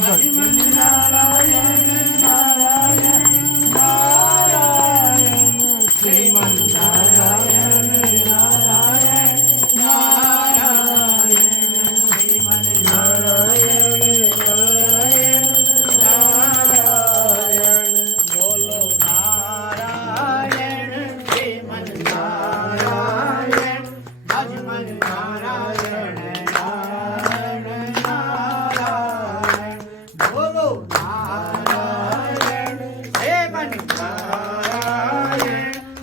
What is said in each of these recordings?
भजमन नारायण नारायण नारायण श्रीमन नारायण नारायण नारायण श्रीमन नारायण नारायण नारायण बोलो नारायण श्रीमन नारायण भजमन नारायण नारायण नारायण बोलो नारायण श्रीमन नारायण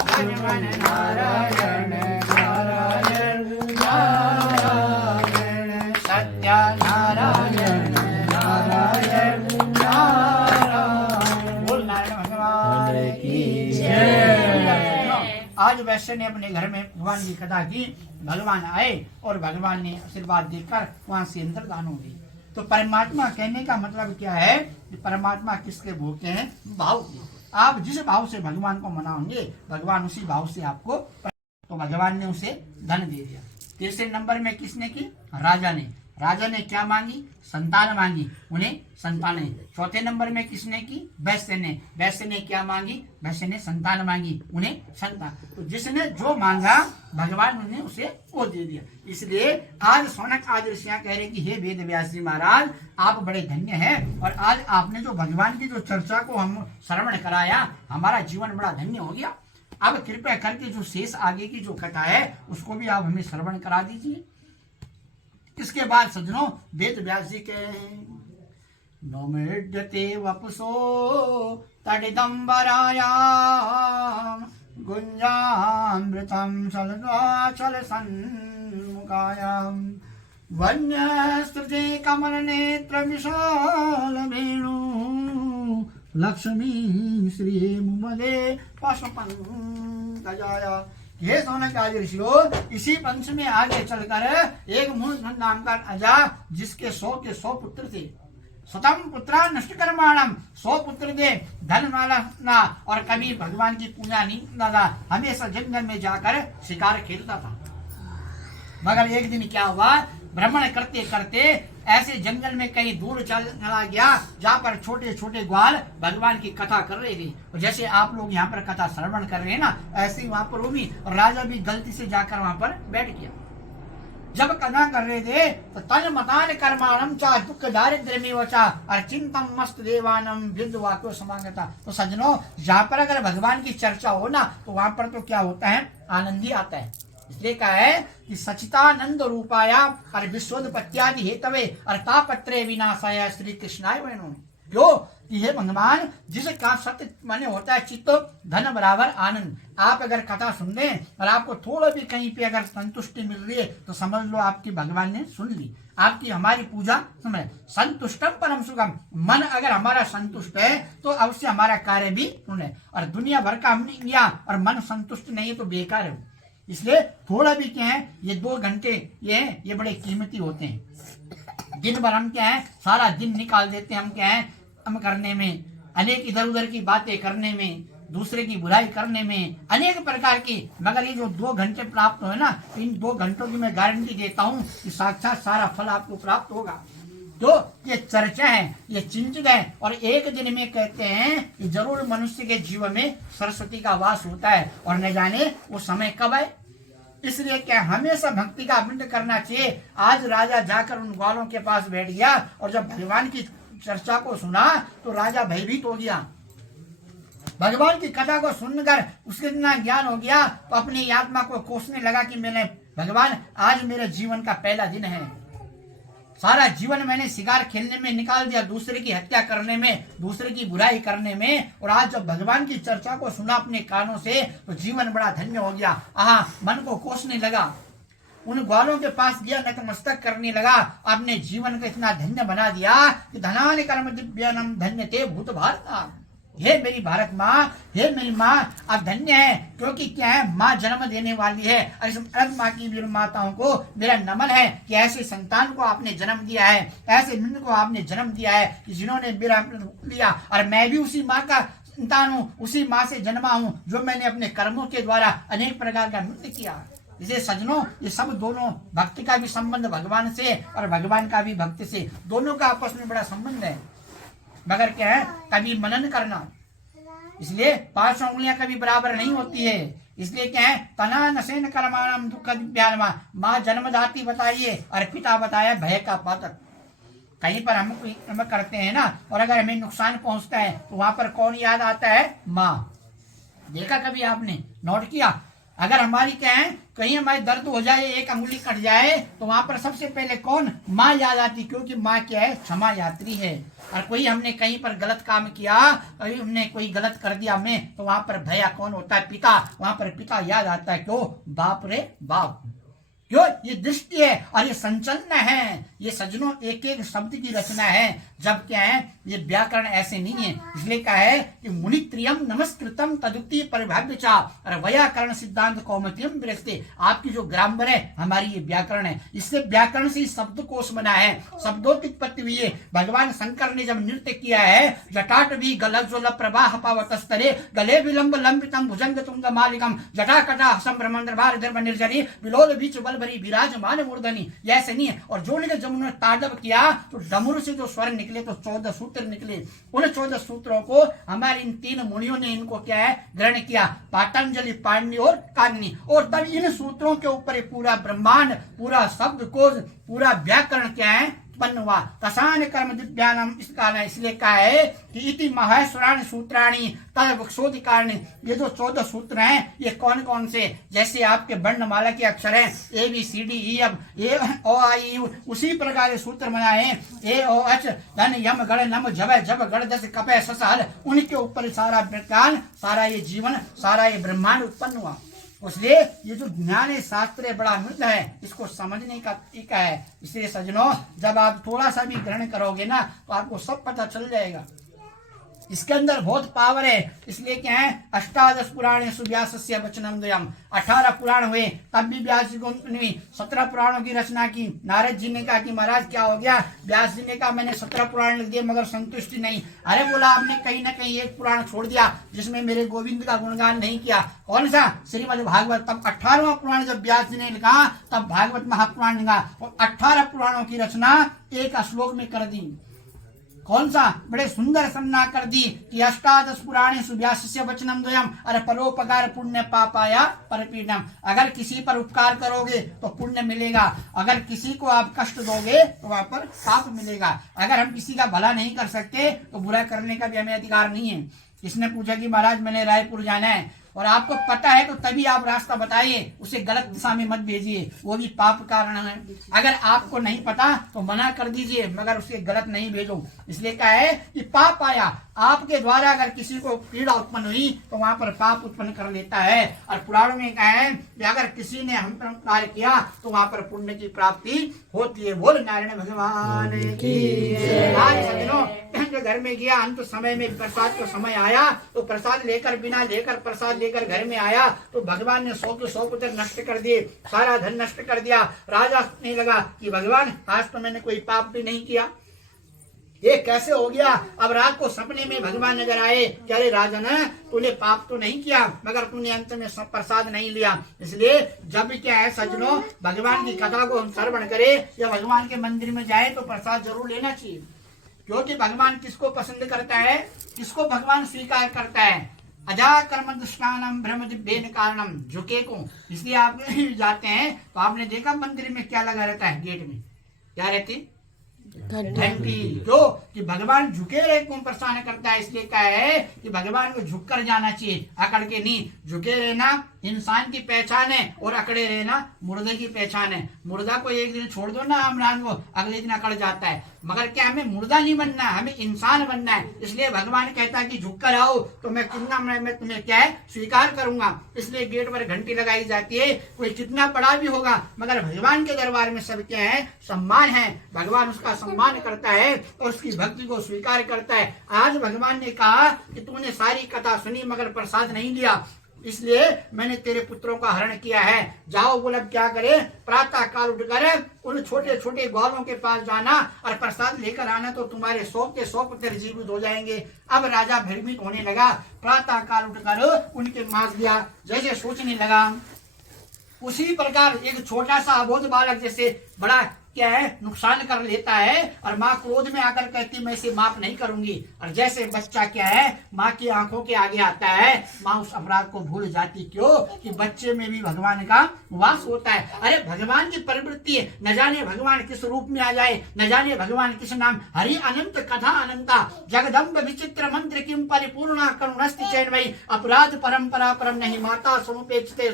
भजमन नारायण नारायण नारायण सत्य नारायण नारायण नारायण बोल नारायण भगवान की जय। आज वैश्य ने अपने घर में भगवान की कथा की। भगवान आए और भगवान ने आशीर्वाद देकर वहां से अंतर्धान हो गई। तो परमात्मा कहने का मतलब क्या है कि परमात्मा किसके भूखे हैं? भाव के। आप जिस भाव से भगवान को मनाओगे भगवान उसी भाव से आपको। तो भगवान ने उसे धन दे दिया। तीसरे नंबर में किसने की? राजा ने। राजा ने क्या मांगी? संतान मांगी, उन्हें संतान नहीं। चौथे नंबर में किसने की? वैश्य ने। वैश्य ने क्या मांगी? वैश्य ने संतान मांगी, उन्हें संतान। तो जिसने जो मांगा भगवान ने उसे वो दे दिया। इसलिए आज सौनक आज ऋषियां कह रहे कि हे वेद व्यास जी महाराज आप बड़े धन्य हैं और आज आपने जो भगवान की जो चर्चा को हम श्रवण कराया हमारा जीवन बड़ा धन्य हो गया। अब कृपया करके जो शेष आगे की जो कथा है उसको भी आप हमें श्रवण करा दीजिए। इसके बाद सज्जनों वेद व्यास जी कह रहे हैं नौमेड्यते वपुसो तडिदंबरायाम गुंजामृतम सलद्वाचल सन्मुखायाम वन्यस्तृते कमल नेत्र विशाल वेणु लक्ष्मी श्री मुमदे पशुपंकजाया। ये सोने का ऋषियों इसी वंश में आगे चलकर एक मूलधन नाम का राजा जिसके 100 के 100 पुत्र थे। स्वतम पुत्रा नष्ट कर्माणम 100 पुत्र दे धन वाला ना और कभी भगवान की पूजा नहीं करता था। हमेशा जंगल में जाकर शिकार खेलता था। मगर एक दिन क्या हुआ भ्रमण करते करते ऐसे जंगल में कहीं दूर चला गया जहाँ पर छोटे छोटे ग्वाल भगवान की कथा कर रहे थे। और जैसे आप लोग यहाँ पर कथा श्रवण कर रहे हैं ना ऐसे ही वहां पर वो भी राजा भी गलती से जाकर वहां पर बैठ गया। जब कथा कर रहे थे तो तन मतान कर्माणम चा दुख दारिद्र्य में वचा और चिंतम मस्त देवानम वृद्ध वाक्यो समागता। तो सज्जनों जहाँ पर अगर भगवान की चर्चा हो ना तो वहां पर तो क्या होता है आनंद ही आता है। इसलिए कहा है कि सचितानंद रूपाया और विश्वोत्पत्त्यादि हेतवे और तापत्रे विनाशाय श्री कृष्णाय वेणु। जो ये भगवान जिसका सत्य माने होता है चित्त धन बराबर आनंद। आप अगर कथा सुन रहे हैं और आपको थोड़ा भी कहीं पे अगर संतुष्टि मिल रही है तो समझ लो आपकी भगवान ने सुन ली। आपकी हमारी पूजा समझ संतुष्टम परम सुगम। मन अगर हमारा संतुष्ट है तो अवश्य हमारा कार्य भी सुने। और दुनिया भर का हमने किया और मन संतुष्ट नहीं है तो बेकार है। इसलिए थोड़ा भी क्या है ये 2 घंटे ये बड़े कीमती होते हैं। दिन भर हम क्या है सारा दिन निकाल देते हैं हम क्या है हम करने में अनेक इधर उधर की बातें करने में दूसरे की बुराई करने में अनेक प्रकार की। मगर ये जो 2 घंटे प्राप्त हो ना इन 2 घंटों की मैं गारंटी देता हूँ कि साक्षात सारा फल आपको प्राप्त होगा। तो ये चर्चा है ये चिंतित है और एक दिन में कहते हैं कि जरूर मनुष्य के जीवन में सरस्वती का वास होता है और न जाने वो समय कब है। इसलिए क्या हमेशा भक्ति का अमृत करना चाहिए। आज राजा जाकर उन ग्वालों के पास बैठ गया और जब भगवान की चर्चा को सुना तो राजा भयभीत हो गया। भगवान की कथा को सुनकर उसके इतना ज्ञान हो गया तो अपनी आत्मा को कोसने लगा कि मैंने भगवान आज मेरे जीवन का पहला दिन है। सारा जीवन मैंने शिकार खेलने में निकाल दिया दूसरे की हत्या करने में दूसरे की बुराई करने में और आज जब भगवान की चर्चा को सुना अपने कानों से तो जीवन बड़ा धन्य हो गया। मन को कोसने लगा उन ग्वालों के पास गया नतमस्तक करने लगा। अपने जीवन को इतना धन्य बना दिया कि धनानि कर्म दिव्यानम धन्य ते भूत भारत। हे मेरी भारत माँ हे मेरी माँ आप धन्य है क्योंकि क्या है माँ जन्म देने वाली है। और इस माँ की वीर माताओं को मेरा नमन है कि ऐसे संतान को आपने जन्म दिया है ऐसे मित्र को आपने जन्म दिया है कि जिन्होंने मेरा लिया और मैं भी उसी माँ का संतान हूँ उसी माँ से जन्मा हूँ जो मैंने अपने कर्मों के द्वारा अनेक प्रकार का नृत्य किया। इसे सजनों, ये सब दोनों भक्ति का भी संबंध भगवान से और भगवान का भी भक्ति से, दोनों का आपस में बड़ा संबंध है। मगर क्या है, कभी मनन करना, इसलिए 5 उंगलियां कभी बराबर नहीं होती है। इसलिए क्या है, तना नशेन कर्माणम दुख दिव्यानमा, माँ जन्मदाती बताइए और पिता बताया भय का पातक। कहीं पर हम करते हैं ना, और अगर हमें नुकसान पहुंचता है तो वहां पर कौन याद आता है, माँ। देखा कभी आपने, नोट किया, अगर हमारी क्या है, कहीं हमारी दर्द हो जाए, एक अंगुली कट जाए, तो वहां पर सबसे पहले कौन, माँ याद आती, क्योंकि माँ क्या है, क्षमा यात्री है। और कोई हमने कहीं पर गलत काम किया, हमने कोई गलत कर दिया हमने, तो वहां पर भैया कौन होता है, पिता। वहां पर पिता याद आता है, क्यों, बाप रे बाप। क्यों, ये दृष्टि है और ये संचलन है, ये सजनों एक एक शब्द की रचना है। जब क्या है, ये व्याकरण ऐसे नहीं है, इसलिए क्या है कि मुनित्रियम नमस्कृतम तदुक्ति परिभाव्य चा और व्याकरण सिद्धांत कौमुदीयम विरस्ते। आपकी जो ग्रामर है, हमारी ये व्याकरण है, इससे व्याकरण से शब्दकोश बना है, शब्दों की उत्पत्ति हुई है। भगवान शंकर ने जब नृत्य किया है, जटाट भी गलज्वल प्रवाह पावतस्तरे गले विलंब लंबितम भुजंग तुंग मालिकम जटा कटा हसम ब्रह्मंद्रभार धर्म निर्जरी विलोल बीच बल भरी विराजमान मूर्धनी, ऐसे नहीं है। और जो जब उन्होंने ताडव किया तो डमरू से जो स्वर निकले तो 14 सूत्र निकले। उन 14 सूत्रों को हमारे इन 3 मुनियों ने इनको क्या है, ग्रहण किया, पातंजलि, पाणिनि और कागनी। और तब इन सूत्रों के ऊपर पूरा ब्रह्मांड, पूरा शब्दकोश, पूरा व्याकरण क्या है, उत्पन्न हुआ। तसान कर्म दिव्यानम, इस कारण इसलिए कहा है कि इति महासुराणि सूत्राणि तद वक्षोधिकारणी। ये जो 14 सूत्र हैं, ये कौन कौन से, जैसे आपके वर्णमाला के अक्षर हैं ABCDE, अब ए ओ आई यू, उसी प्रकार सूत्र बनाए हैं AOH धन यम गण नम जब जब गण दस कपय ससाल, उनके ऊपर सारा विज्ञान, सारा ये जीवन, सारा ये ब्रह्मांड उत्पन्न हुआ। इसलिए ये जो ज्ञान है, शास्त्र बड़ा अमृत है, इसको समझने का तरीका है। इसलिए सजनों, जब आप थोड़ा सा भी ग्रहण करोगे ना, तो आपको सब पता चल जाएगा, इसके अंदर बहुत पावर है। इसलिए क्या है, 18 पुराणेषु व्यासस्य वचनम द्वयम्, 18 पुराण हुए, तब भी व्यास जी को 17 पुराणों की रचना की। नारद जी ने कहा कि महाराज क्या हो गया, व्यास जी ने कहा मैंने 17 पुराण लिख दिए मगर संतुष्टि नहीं। अरे बोला, आपने कहीं ना कहीं एक पुराण छोड़ दिया जिसमें मेरे गोविंद का गुणगान नहीं किया। कौन सा, श्रीमद् भागवत। तब 18वां पुराण जब व्यास जी ने लिखा, तब भागवत महापुराण लिखा, और 18 पुराणों की रचना एक श्लोक में कर दी। कौन सा, बड़े सुंदर संज्ञा कर दी कि 18 पुराणेषु व्यासस्य वचनम द्वयम्, अरे परोपकार पुण्य पापाया परपीडनम्। अगर किसी पर उपकार करोगे तो पुण्य मिलेगा, अगर किसी को आप कष्ट दोगे तो वहां पर पाप मिलेगा। अगर हम किसी का भला नहीं कर सकते तो बुरा करने का भी हमें अधिकार नहीं है। इसने पूछा कि महाराज मैंने रायपुर जाना है, और आपको पता है तो तभी आप रास्ता बताइए, उसे गलत दिशा में मत भेजिए, वो भी पाप कारण है। अगर आपको नहीं पता तो मना कर दीजिए, मगर उसे गलत नहीं भेजो। इसलिए क्या है कि पाप आया, आपके द्वारा अगर किसी को पीड़ा उत्पन्न हुई तो वहां पर पाप उत्पन्न कर लेता है। और पुराणों में क्या है कि अगर किसी ने हम पर कार्य किया तो वहां पर पुण्य की प्राप्ति होती है। बोल नारायण भगवान की। आज सज्जनों, घर में गया, अंत समय में प्रसाद का समय आया तो प्रसाद लेकर, बिना लेकर प्रसाद लेकर घर में आया तो भगवान ने 100 के 100 पुत्र नष्ट कर दिए, सारा धन नष्ट कर दिया। राजा ने लगा कि भगवान आज तो मैंने कोई पाप भी नहीं किया, ये कैसे हो गया। अब रात को सपने में भगवान नजर आए, क्या रे राजन, तूने पाप तो नहीं किया मगर तूने अंत में प्रसाद नहीं लिया। इसलिए जब क्या है सज्जनों, भगवान की कथा को हम श्रवण करें या भगवान के मंदिर में जाए तो प्रसाद जरूर लेना चाहिए, क्योंकि भगवान किसको पसंद करता है, किसको भगवान स्वीकार करता है। अजा कर्म दुष्टानम ब्रह्म दिव्येन कारणम, झुके को। इसलिए आप जाते हैं तो आपने देखा मंदिर में क्या लगा रहता है, गेट में क्या रहती, घंटी। क्यों कि भगवान झुके रहे को परेशान करता है। इसलिए क्या है कि भगवान को झुक कर जाना चाहिए, अकड़ के नहीं। झुके रहना इंसान की पहचान है और अकड़े रहना मुर्दे की पहचान है। मुर्दा को एक दिन छोड़ दो ना आमरान को, अगले दिन अकड़ जाता है। मगर क्या हमें मुर्दा नहीं बनना है, हमें इंसान बनना है। इसलिए भगवान कहता है कि झुक कर आओ तो मैं कितना मैं तुम्हें क्या है स्वीकार करूंगा। इसलिए गेट पर घंटी लगाई जाती है। कोई कितना बड़ा भी होगा मगर भगवान के दरबार में सब क्या है, सम्मान है। भगवान उसका सम्मान करता है और उसकी भक्ति को स्वीकार करता है। आज भगवान ने कहा कि तूने सारी कथा सुनी मगर प्रसाद नहीं लिया, इसलिए मैंने तेरे पुत्रों का हरण किया है। जाओ बोले क्या करे, प्रातः काल उठकर उन छोटे छोटे ग्वालों के पास जाना और प्रसाद लेकर आना तो तुम्हारे 100 के 100 पुत्र जीवित हो जाएंगे। अब राजा भयभीत होने लगा, प्रातः काल उठकर उनके पास गया। जैसे सोचने लगा उसी प्रकार एक छोटा सा अबोध बालक जैसे बड़ा क्या है नुकसान कर लेता है और माँ क्रोध में आकर कहती मैं इसे माफ नहीं करूंगी, और जैसे बच्चा क्या है माँ की आंखों के आगे आता है, माँ उस अपराध को भूल जाती। क्यों? कि बच्चे में भी भगवान का वास होता है। अरे भगवान की प्रवृत्ति है, न जाने भगवान किस रूप में आ जाए, न जाने भगवान किस नाम। हरि अनंत कथा अनंता जगदम्ब विचित्र मंत्र किम परिपूर्णा करुणस्ति चैन्मयी अपराध परंपरा परम नहीं माता समुपेक्षते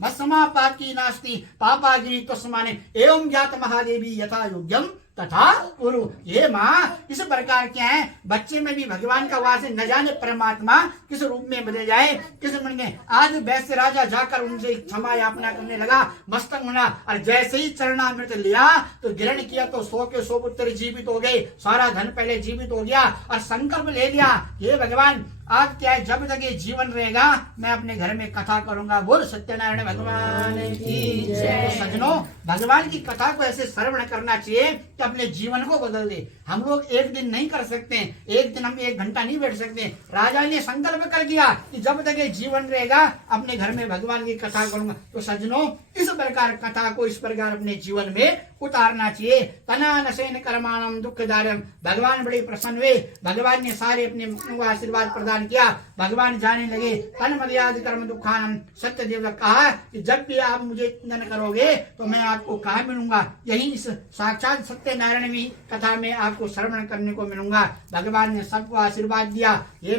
भस्मापाकी नास्ति पापागिरी तस्माने एवं ज्ञात महादेवी यथा योग्यम तथा कुरु। ये माँ इस प्रकार क्या है बच्चे में भी भगवान का वास है, न जाने परमात्मा किस रूप में बदल जाए किस मन में। आज वैश्य राजा जाकर उनसे क्षमा यापना करने लगा, मस्तक मुना, और जैसे ही चरणामृत लिया तो ग्रहण किया तो 100 के 100 पुत्र जीवित हो गए, सारा धन पहले जीवित हो गया और संकल्प ले लिया ये भगवान आज क्या है जब तक ये जीवन रहेगा मैं अपने घर में कथा करूंगा। बोल सत्यनारायण भगवान की जय। तो सजनों भगवान की कथा को ऐसे श्रवण करना चाहिए कि अपने जीवन को बदल दे। हम लोग एक दिन नहीं कर सकते, एक दिन हम 1 घंटा नहीं बैठ सकते। राजा ने संकल्प कर दिया कि जब तक ये जीवन रहेगा अपने घर में भगवान की कथा करूंगा। तो सजनों इस प्रकार कथा को इस प्रकार अपने जीवन में उतारना चाहिए। तना नशेन कर्माणम दुखदारम। भगवान बड़े प्रसन्न हुए, भगवान ने सारे अपने आशीर्वाद प्रदान किया। भगवान जाने लगे तन मर्याद कर्म दुखानम। सत्यदेव ने कहा कि जब भी आप मुझे चिंतन करोगे तो मैं आपको कहाँ मिलूंगा, यही इस साक्षात सत्यनारायण भी कथा में आपको श्रवण करने को मिलूंगा। भगवान ने सबको आशीर्वाद दिया। ये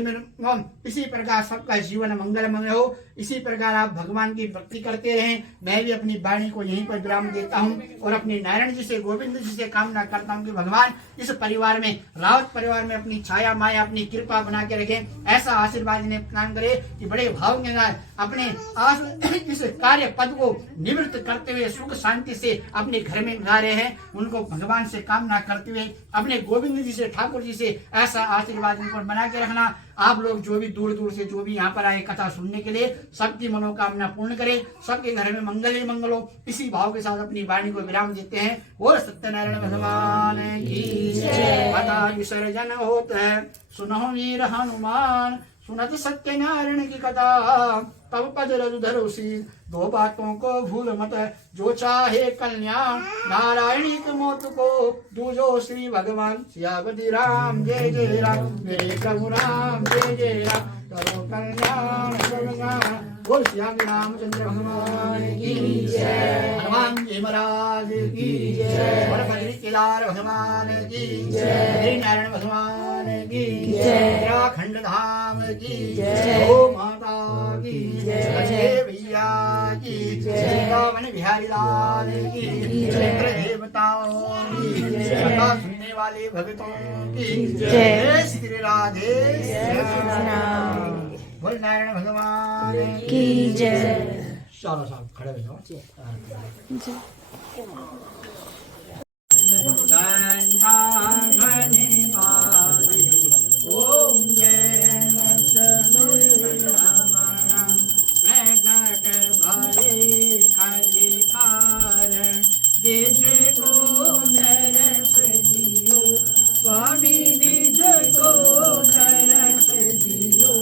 इसी प्रकार सबका जीवन मंगलमय हो, इसी प्रकार आप भगवान की भक्ति करते रहें। मैं भी अपनी वाणी को यहीं पर विराम देता हूँ और अपने नारायण जी से गोविंद जी से कामना करता हूँ कि भगवान इस परिवार में रावत परिवार में अपनी छाया माया अपनी कृपा बना के रखें। ऐसा आशीर्वाद इन्हें प्रदान करे कि बड़े भाव के साथ अपने इस कार्य पद को निवृत्त करते हुए सुख शांति से अपने घर में जा रहे हैं। उनको भगवान से कामना करते हुए अपने गोविंद जी से ठाकुर जी से ऐसा आशीर्वाद इनको बना के रखना। आप लोग जो भी दूर दूर से जो भी यहाँ पर आए कथा सुनने के लिए सबकी मनोकामना पूर्ण करे, सबके घर में मंगल ही मंगल हो। इसी भाव के साथ अपनी वाणी को विराम देते हैं। वो सत्यनारायण भगवान की जय। कथा विसर्जन होता है सुनो वीर हनुमान, सुनत सत्यनारायण की कथा तब पद रघुधर उसी। 2 बातों को भूल मत जो चाहे कल्याण, नारायणी के मौत को दूजो श्री भगवान। सियावती राम जय जय राम, मेरे प्रभु राम जय जय राम, करो कल्याण जगन्नाथ। बोल श्याम रामचंद्र भगवान की जय। हनुमान जी महाराज की जय। बड़बड़ी केदार भगवान की जय। नारायण भगवान की जय। उत्तराखंड धाम की जय। गौ माता की जय। भैया की जय। रावण बिहारी लाल की जय। देवताओं की जय। कथा सुनने वाले भक्तों की जय। श्री राधे बोल नारायण भगवान की जय। चलो साहब खड़े हो जाओ। ओम जय कारण देश को तरस दियो स्वामी, निज को तरस दियो।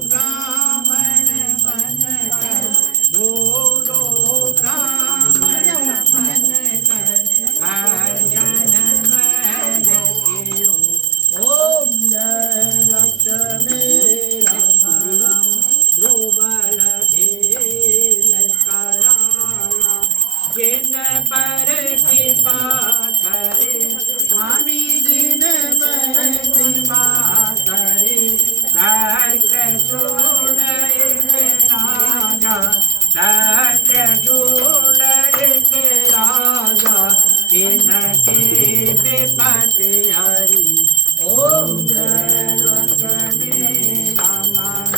ब्राह्मण बन कर दो ब्राह्मण बन कर जन्म लियो। ओम जय लक्ष्मी रमण ध्रुवल भेल कराला, जिन पर कृपा करे स्वामी, जिन पर कृपा करे। सत्य छोड़ एक राजा, सत्य छोड़ एक राजा, इनके विपत्ति हरि। ओम जय लक्ष्मी रमण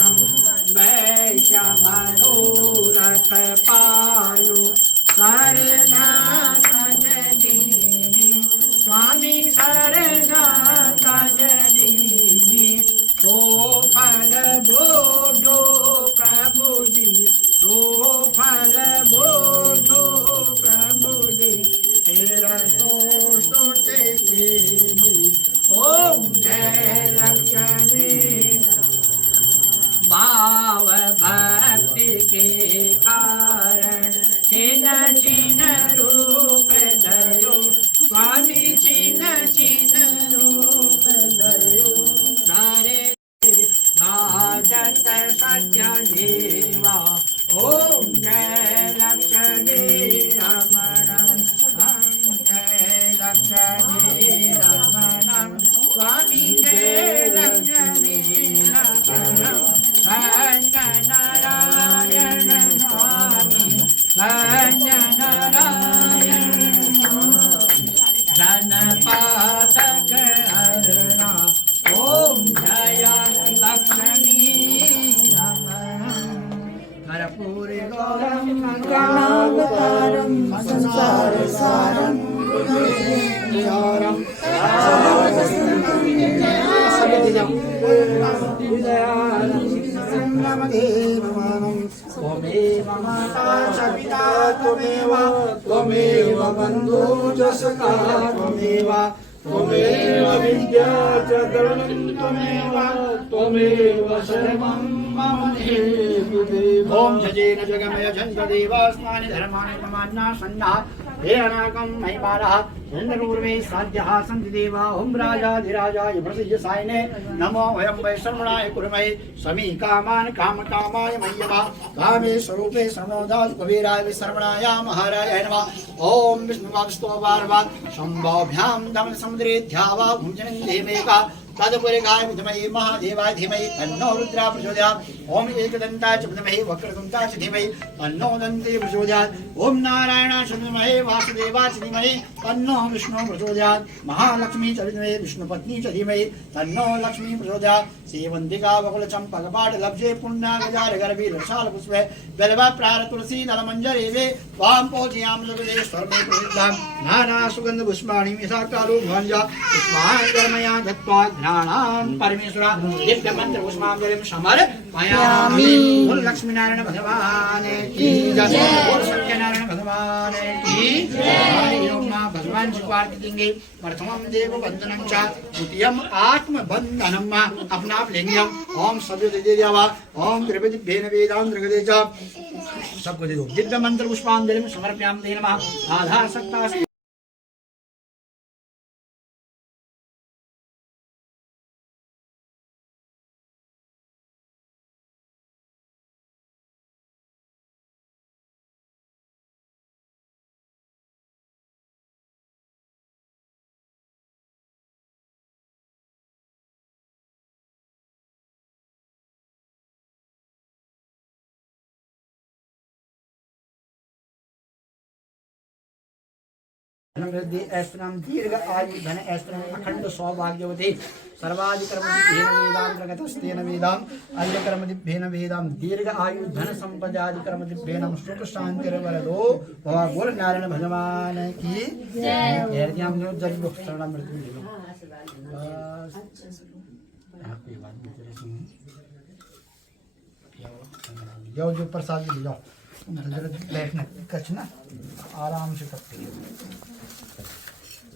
वैश्य मनोरथ पायो, शरणागत दीनी स्वामी शरणागत दीनी। तो फल भोगो प्रभु जी, तो फल भोगो प्रभु जी, तेरा तो सोते के। ओम जय लक्ष्मी भाव भक्ति के का सत्य देवा ओम जय लक्ष्मी रमणम जय लक्ष्मी रमणम स्वामी जय लक्ष्मी रमणम नारायण स्वामी नारायण जनपातक हरणा ओम जय लक्ष्मी रमणम कर्पूरी गौरम मंगलावतारम संसार सारम त्वमेव माता च पिता त्वमेव त्वमेव बन्धु च सखा त्वमेव त्वमेव विद्या च धर्मं त्वमेव त्वमेव सर्वं मम देव ओम जजेन जगमय झञ्झदेवास्मानि धर्माणि ममान्ना सन्ना हे अनाकं महिमानः चन्द्रपूर्वे साध्यः सन्ति देवा ओम राजाधिराजाय प्रसिद्धसायिने नमो वयं वै सर्वणाय कुर्महे समी कामान् कामकामाय मह्यमा कामे स्वरूपे समोदात् कुबेराय सर्वणाय महाराय नमः ओम विष्णुवास्तोवार्वा शम्भोभ्यां दमन समुद्रे ध्यावा भुञ्जनं देवेका तदुपरिगाय विद्महे महादेवाय धीमहि तन्नो रुद्रः प्रचोदयात् ओम एकदन्ताय च विद्महे वक्रतुण्डाय च धीमहि तन्नो दन्ती प्रचोदयात् ओम नारायणाय च विद्महे वासुदेवाय च धीमहि तन्नो विष्णुः प्रचोदयात् महालक्ष्मी च विद्महे विष्णुपत्नी च धीमहि तन्नो लक्ष्मी प्रचोदयात् सेवन्तिका वकुलचम्पकपाट लब्धे पुण्यगजार गर्भे रसाल पुष्पे बेलवा प्रार तुलसी नलमञ्जरे वे वाम पूजयाम जगदेश्वर मे प्रसिद्धं नाना सुगन्ध पुष्पाणि यथा कालो भंजा पुष्पाणि कर्मया दत्त्वा घ्राणान् परमेश्वर दिव्य मंत्र पुष्पांजलिं समर्पयामि बोल लक्ष्मी नारायण भगवान की जय बोल सत्यनारायण भगवान की जय मां भगवान जी को आरती देंगे प्रथमम देव वंदनम च द्वितीयम आत्म बंधनम अपना आप लेंगे हम ओम सभी दे दिया ओम त्रिपदि भेन वेदांत जगदे च सबको दे दो दिव्य मंत्र पुष्पांजलिं समर्पयामि ते नमः आधार सत्ता वृद्धि ऐश्वर्यं दीर्घ आयु धन ऐश्वर्यं अखंड सौभाग्यवती सर्वाधिकर्मदिभ्येन वेदान्तर्गतस्तेन वेदां अधिकर्मदिभ्येन वेदां दीर्घ आयु धन संपदाधिकर्मदिभ्येन सुख शांतिर्वरदो भवा बोल नारायण भगवान की जय हम लोग जल शरण मृत्यु जाओ जो प्रसाद ले जाओ बैठना कछ ना आराम से करते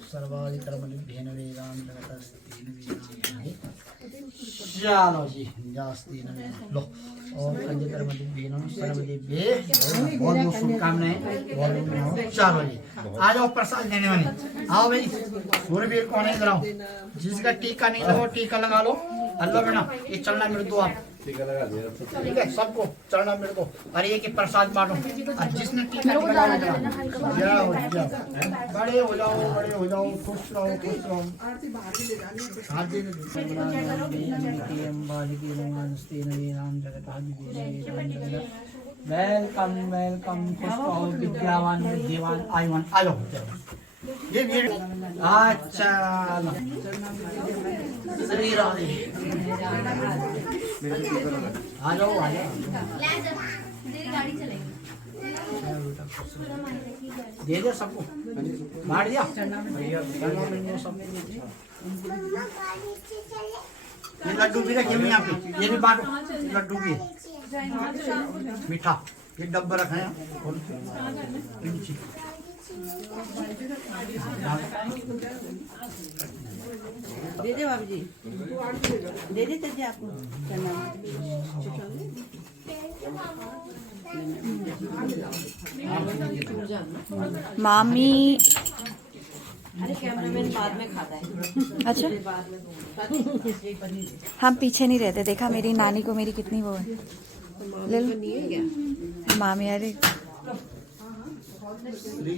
सर्वाधिकर्मदिभ्येन वेदान्तर्गतस्तेन वेदां चलो जी जास्तेन लो और कर्मदिभ्येन सर्वदिभ्ये बहुत बहुत शुभकामनाएं चलो जी आ जाओ प्रसाद देने वाले आओ भाई सूर्यवीर कौन है इधर आओ जिसका टीका नहीं लगा टीका लगा लो अल्लाह बेटा ये चलना मेरे दो आप टीका लगा दिया ठीक है सबको चलना मेरे को और ये कि प्रसाद बांटो और जिसने टीका लगा लो जाओ बड़े हो जाओ खुश रहो आरती वेलकम खुश रहो विद्यावान विद्यावान आयुवान आयो ये अच्छा श्री राधे आ जाओ दे दे सबको बांट दिया ये लड्डू भी रखे हुए यहाँ पे ये भी बांटो लड्डू भी मीठा एक डब्बा रखा है दे दे बाबू जी दे दे तजी आपको मामी अरे कैमरामैन बाद में खाता है। अच्छा बाद में पनीर हम पीछे नहीं रहते, देखा मेरी नानी को मेरी कितनी वो है। ले लो नहीं है क्या? मामी, अरे श्री